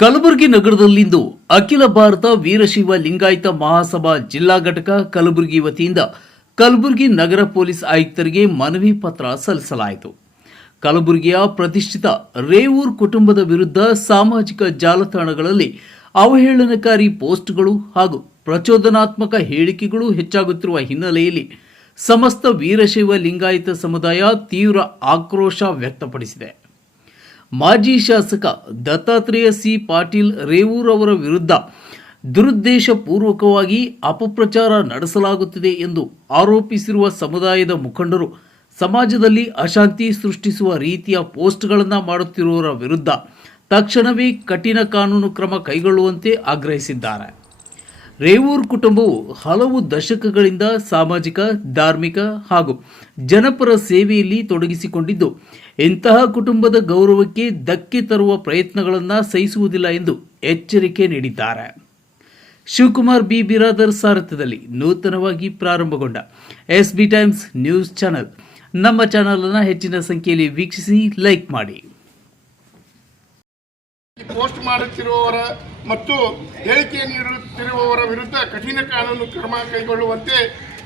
ಕಲಬುರಗಿ ನಗರದಲ್ಲಿಂದು ಅಖಿಲ ಭಾರತ ವೀರಶೈವ ಲಿಂಗಾಯತ ಮಹಾಸಭಾ ಜಿಲ್ಲಾ ಘಟಕ ಕಲಬುರಗಿ ವತಿಯಿಂದ ಕಲಬುರಗಿ ನಗರ ಪೊಲೀಸ್ ಆಯುಕ್ತರಿಗೆ ಮನವಿ ಪತ್ರ ಸಲ್ಲಿಸಲಾಯಿತು. ಕಲಬುರಗಿಯ ಪ್ರತಿಷ್ಠಿತ ರೇವೂರ್ ಕುಟುಂಬದ ವಿರುದ್ಧ ಸಾಮಾಜಿಕ ಜಾಲತಾಣಗಳಲ್ಲಿ ಅವಹೇಳನಕಾರಿ ಪೋಸ್ಟ್ಗಳು ಹಾಗೂ ಪ್ರಚೋದನಾತ್ಮಕ ಹೇಳಿಕೆಗಳು ಹೆಚ್ಚಾಗುತ್ತಿರುವ ಹಿನ್ನೆಲೆಯಲ್ಲಿ ಸಮಸ್ತ ವೀರಶೈವ ಲಿಂಗಾಯತ ಸಮುದಾಯ ತೀವ್ರ ಆಕ್ರೋಶ ವ್ಯಕ್ತಪಡಿಸಿದೆ. ಮಾಜಿ ಶಾಸಕ ದತ್ತಾತ್ರೇಯ ಸಿ ಪಾಟೀಲ್ ರೇವೂರ್ ಅವರ ವಿರುದ್ಧ ದುರುದ್ದೇಶಪೂರ್ವಕವಾಗಿ ಅಪಪ್ರಚಾರ ನಡೆಸಲಾಗುತ್ತಿದೆ ಎಂದು ಆರೋಪಿಸಿರುವ ಸಮುದಾಯದ ಮುಖಂಡರು ಸಮಾಜದಲ್ಲಿ ಅಶಾಂತಿ ಸೃಷ್ಟಿಸುವ ರೀತಿಯ ಪೋಸ್ಟ್ಗಳನ್ನು ಮಾಡುತ್ತಿರುವವರ ವಿರುದ್ಧ ತಕ್ಷಣವೇ ಕಠಿಣ ಕಾನೂನು ಕ್ರಮ ಕೈಗೊಳ್ಳುವಂತೆ ಆಗ್ರಹಿಸಿದ್ದಾರೆ. ರೇವೂರ್ ಕುಟುಂಬವು ಹಲವು ದಶಕಗಳಿಂದ ಸಾಮಾಜಿಕ, ಧಾರ್ಮಿಕ ಹಾಗೂ ಜನಪರ ಸೇವೆಯಲ್ಲಿ ತೊಡಗಿಸಿಕೊಂಡಿದ್ದು, ಇಂತಹ ಕುಟುಂಬದ ಗೌರವಕ್ಕೆ ಧಕ್ಕೆ ತರುವ ಪ್ರಯತ್ನಗಳನ್ನು ಸಹಿಸುವುದಿಲ್ಲ ಎಂದು ಎಚ್ಚರಿಕೆ ನೀಡಿದ್ದಾರೆ. ಶಿವಕುಮಾರ್ ಬಿ ಬಿರಾದರ್ ಸಾರಥ್ಯದಲ್ಲಿ ನೂತನವಾಗಿ ಪ್ರಾರಂಭಗೊಂಡ SB ಟೈಮ್ಸ್ ನ್ಯೂಸ್ ಚಾನೆಲ್. ನಮ್ಮ ಚಾನೆಲ್ ಅನ್ನು ಹೆಚ್ಚಿನ ಸಂಖ್ಯೆಯಲ್ಲಿ ವೀಕ್ಷಿಸಿ, ಲೈಕ್ ಮಾಡಿ. ಪೋಸ್ಟ್ ಮಾಡುತ್ತಿರುವವರ ಮತ್ತು ಹೇಳಿಕೆ ನೀಡುತ್ತಿರುವವರ ವಿರುದ್ಧ ಕಠಿಣ ಕಾನೂನು ಕ್ರಮ ಕೈಗೊಳ್ಳುವಂತೆ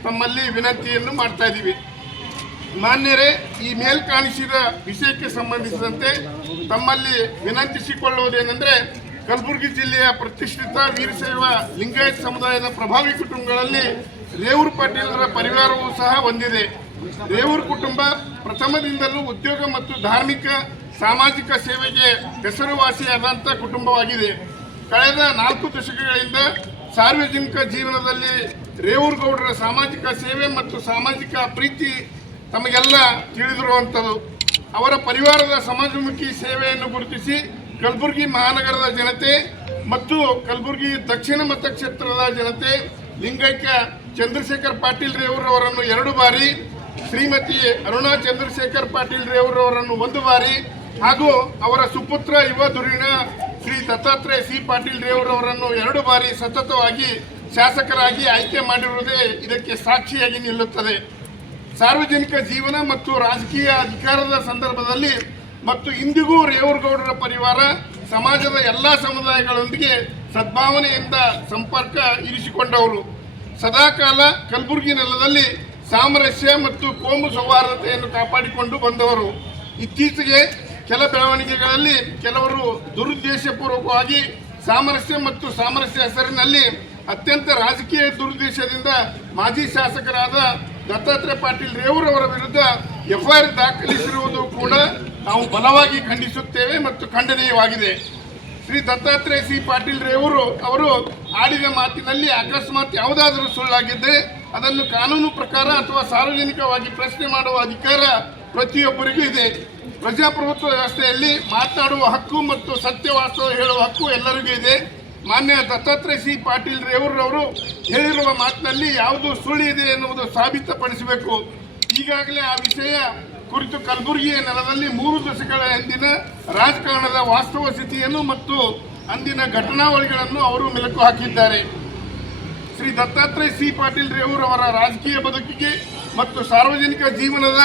ತಮ್ಮಲ್ಲಿ ವಿನಂತಿಯನ್ನು ಮಾಡ್ತಾ ಇದ್ದೀವಿ. ಮಾನ್ಯರೇ, ಈ ಮೇಲ್ಕಾಣಿಸಿದ ವಿಷಯಕ್ಕೆ ಸಂಬಂಧಿಸಿದಂತೆ ತಮ್ಮಲ್ಲಿ ವಿನಂತಿಸಿಕೊಳ್ಳುವುದೇನೆಂದರೆ, ಕಲಬುರಗಿ ಜಿಲ್ಲೆಯ ಪ್ರತಿಷ್ಠಿತ ವೀರಶೈವ ಲಿಂಗಾಯತ ಸಮುದಾಯದ ಪ್ರಭಾವಿ ಕುಟುಂಬಗಳಲ್ಲಿ ರೇವೂರ್ ಪಾಟೀಲರ ಪರಿವಾರವೂ ಸಹ ಹೊಂದಿದೆ. ರೇವೂರ್ ಕುಟುಂಬ ಪ್ರಥಮದಿಂದಲೂ ಉದ್ಯೋಗ ಮತ್ತು ಧಾರ್ಮಿಕ ಸಾಮಾಜಿಕ ಸೇವೆಗೆ ಹೆಸರುವಾಸಿಯಾದಂಥ ಕುಟುಂಬವಾಗಿದೆ. ಕಳೆದ 4 ದಶಕಗಳಿಂದ ಸಾರ್ವಜನಿಕ ಜೀವನದಲ್ಲಿ ರೇವೂರ್ ಗೌಡರ ಸಾಮಾಜಿಕ ಸೇವೆ ಮತ್ತು ಸಾಮಾಜಿಕ ಪ್ರೀತಿ ತಮಗೆಲ್ಲ ತಿಳಿದಿರುವಂಥದ್ದು. ಅವರ ಪರಿವಾರದ ಸಮಾಜಮುಖಿ ಸೇವೆಯನ್ನು ಗುರುತಿಸಿ ಕಲಬುರಗಿ ಮಹಾನಗರದ ಜನತೆ ಮತ್ತು ಕಲಬುರಗಿ ದಕ್ಷಿಣ ಮತಕ್ಷೇತ್ರದ ಜನತೆ ಲಿಂಗೈಕ್ಯ ಚಂದ್ರಶೇಖರ್ ಪಾಟೀಲ್ ರೇವೂರ್ ಅವರನ್ನು 2 ಬಾರಿ, ಶ್ರೀಮತಿ ಅರುಣಾ ಚಂದ್ರಶೇಖರ್ ಪಾಟೀಲ್ ರೇವೂರ್ ಅವರನ್ನು 1 ಬಾರಿ ಹಾಗೂ ಅವರ ಸುಪುತ್ರ ಯುವ ಧುರೀಣ ಶ್ರೀ ದತ್ತಾತ್ರೇಯ ಸಿ ಪಾಟೀಲ್ ರೇವೂರ್ ಅವರನ್ನು 2 ಬಾರಿ ಸತತವಾಗಿ ಶಾಸಕರಾಗಿ ಆಯ್ಕೆ ಮಾಡಿರುವುದೇ ಇದಕ್ಕೆ ಸಾಕ್ಷಿಯಾಗಿ ನಿಲ್ಲುತ್ತದೆ. ಸಾರ್ವಜನಿಕ ಜೀವನ ಮತ್ತು ರಾಜಕೀಯ ಅಧಿಕಾರದ ಸಂದರ್ಭದಲ್ಲಿ ಮತ್ತು ಇಂದಿಗೂ ರೇವೂರ್ ಗೌಡರ ಪರಿವಾರ ಸಮಾಜದ ಎಲ್ಲ ಸಮುದಾಯಗಳೊಂದಿಗೆ ಸದ್ಭಾವನೆಯಿಂದ ಸಂಪರ್ಕ ಇರಿಸಿಕೊಂಡವರು. ಸದಾಕಾಲ ಕಲಬುರಗಿ ನೆಲದಲ್ಲಿ ಸಾಮರಸ್ಯ ಮತ್ತು ಕೋಮು ಸೌಹಾರ್ದತೆಯನ್ನು ಕಾಪಾಡಿಕೊಂಡು ಬಂದವರು. ಇತ್ತೀಚೆಗೆ ಕೆಲ ಬೆಳವಣಿಗೆಗಳಲ್ಲಿ ಕೆಲವರು ದುರುದ್ದೇಶಪೂರ್ವಕವಾಗಿ ಸಾಮರಸ್ಯ ಮತ್ತು ಸಾಮರಸ್ಯ ಹೆಸರಿನಲ್ಲಿ ಅತ್ಯಂತ ರಾಜಕೀಯ ದುರುದ್ದೇಶದಿಂದ ಮಾಜಿ ಶಾಸಕರಾದ ದತ್ತಾತ್ರೇಯ ಪಾಟೀಲ್ ರೇವೂರ್ ಅವರ ವಿರುದ್ಧ FIR ದಾಖಲಿಸಿರುವುದು ಕೂಡ ನಾವು ಬಲವಾಗಿ ಖಂಡಿಸುತ್ತೇವೆ ಮತ್ತು ಖಂಡನೀಯವಾಗಿದೆ. ಶ್ರೀ ದತ್ತಾತ್ರೇಯ ಸಿ ಪಾಟೀಲ್ ರೇವೂರ್ ಅವರು ಆಡಿದ ಮಾತಿನಲ್ಲಿ ಅಕಸ್ಮಾತ್ ಯಾವುದಾದರೂ ಸುಳ್ಳಾಗಿದ್ದರೆ ಅದನ್ನು ಕಾನೂನು ಪ್ರಕಾರ ಅಥವಾ ಸಾರ್ವಜನಿಕವಾಗಿ ಪ್ರಶ್ನೆ ಮಾಡುವ ಅಧಿಕಾರ ಪ್ರತಿಯೊಬ್ಬರಿಗೂ ಇದೆ. ಪ್ರಜಾಪ್ರಭುತ್ವ ವ್ಯವಸ್ಥೆಯಲ್ಲಿ ಮಾತನಾಡುವ ಹಕ್ಕು ಮತ್ತು ಸತ್ಯ ವಾಸ್ತವ ಹೇಳುವ ಹಕ್ಕು ಎಲ್ಲರಿಗೂ ಇದೆ. ಮಾನ್ಯ ದತ್ತಾತ್ರೇಯ ಸಿ ಪಾಟೀಲ್ ರೇವೂರ್ ಅವರು ಹೇಳಿರುವ ಮಾತಿನಲ್ಲಿ ಯಾವುದು ಸುಳ್ಳು ಇದೆ ಎನ್ನುವುದು ಸಾಬೀತುಪಡಿಸಬೇಕು. ಈಗಾಗಲೇ ಆ ವಿಷಯ ಕುರಿತು ಕಲಬುರಗಿಯ ನೆಲದಲ್ಲಿ 3 ದಶಕಗಳ ಹಿಂದಿನ ರಾಜಕಾರಣದ ವಾಸ್ತವ ಸ್ಥಿತಿಯನ್ನು ಮತ್ತು ಅಂದಿನ ಘಟನಾವಳಿಗಳನ್ನು ಅವರು ಮೆಲುಕು ಹಾಕಿದ್ದಾರೆ. ಶ್ರೀ ದತ್ತಾತ್ರೇಯ ಸಿ ಪಾಟೀಲ್ ರೇವೂರ್ ಅವರ ರಾಜಕೀಯ ಬದುಕಿಗೆ ಮತ್ತು ಸಾರ್ವಜನಿಕ ಜೀವನದ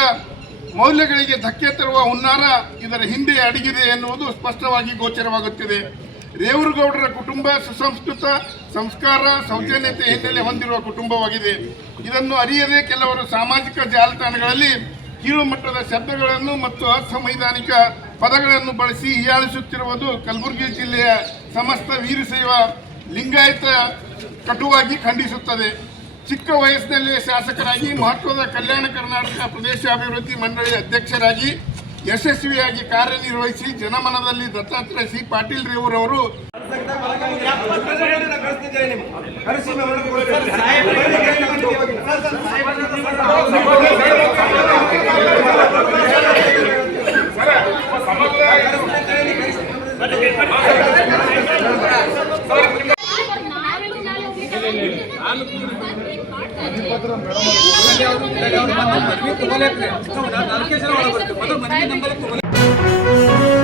ಮೌಲ್ಯಗಳಿಗೆ ಧಕ್ಕೆ ತರುವ ಹುನ್ನಾರ ಇದರ ಹಿಂದೆ ಅಡಗಿದೆ ಎನ್ನುವುದು ಸ್ಪಷ್ಟವಾಗಿ ಗೋಚರವಾಗುತ್ತಿದೆ. ರೇವೂರ್ ಗೌಡರ ಕುಟುಂಬ ಸುಸಂಸ್ಕೃತ, ಸಂಸ್ಕಾರ, ಸೌಜನ್ಯತೆ ಹಿನ್ನೆಲೆ ಹೊಂದಿರುವ ಕುಟುಂಬವಾಗಿದೆ. ಇದನ್ನು ಅರಿಯದೆ ಕೆಲವರು ಸಾಮಾಜಿಕ ಜಾಲತಾಣಗಳಲ್ಲಿ ಕೀಳು ಮಟ್ಟದ ಶಬ್ದಗಳನ್ನು ಮತ್ತು ಅಸಂವೈಧಾನಿಕ ಪದಗಳನ್ನು ಬಳಸಿ ಹೀಯಾಳಿಸುತ್ತಿರುವುದು ಕಲಬುರಗಿ ಜಿಲ್ಲೆಯ ಸಮಸ್ತ ವೀರಶೈವ ಲಿಂಗಾಯತ ಕಟುವಾಗಿ ಖಂಡಿಸುತ್ತದೆ. ಚಿಕ್ಕ ವಯಸ್ಸಿನಲ್ಲೇ ಶಾಸಕರಾಗಿ ಮಹತ್ವದ ಕಲ್ಯಾಣ ಕರ್ನಾಟಕ ಪ್ರದೇಶ ಅಭಿವೃದ್ಧಿ ಮಂಡಳಿ ಅಧ್ಯಕ್ಷರಾಗಿ ಯಶಸ್ವಿಯಾಗಿ ಕಾರ್ಯನಿರ್ವಹಿಸಿ ಜನಮನದಲ್ಲಿ ದತ್ತಾತ್ರೇಯ ಸಿ ಪಾಟೀಲ್ ರೇವೂರ್ ಅವರು ನಾನು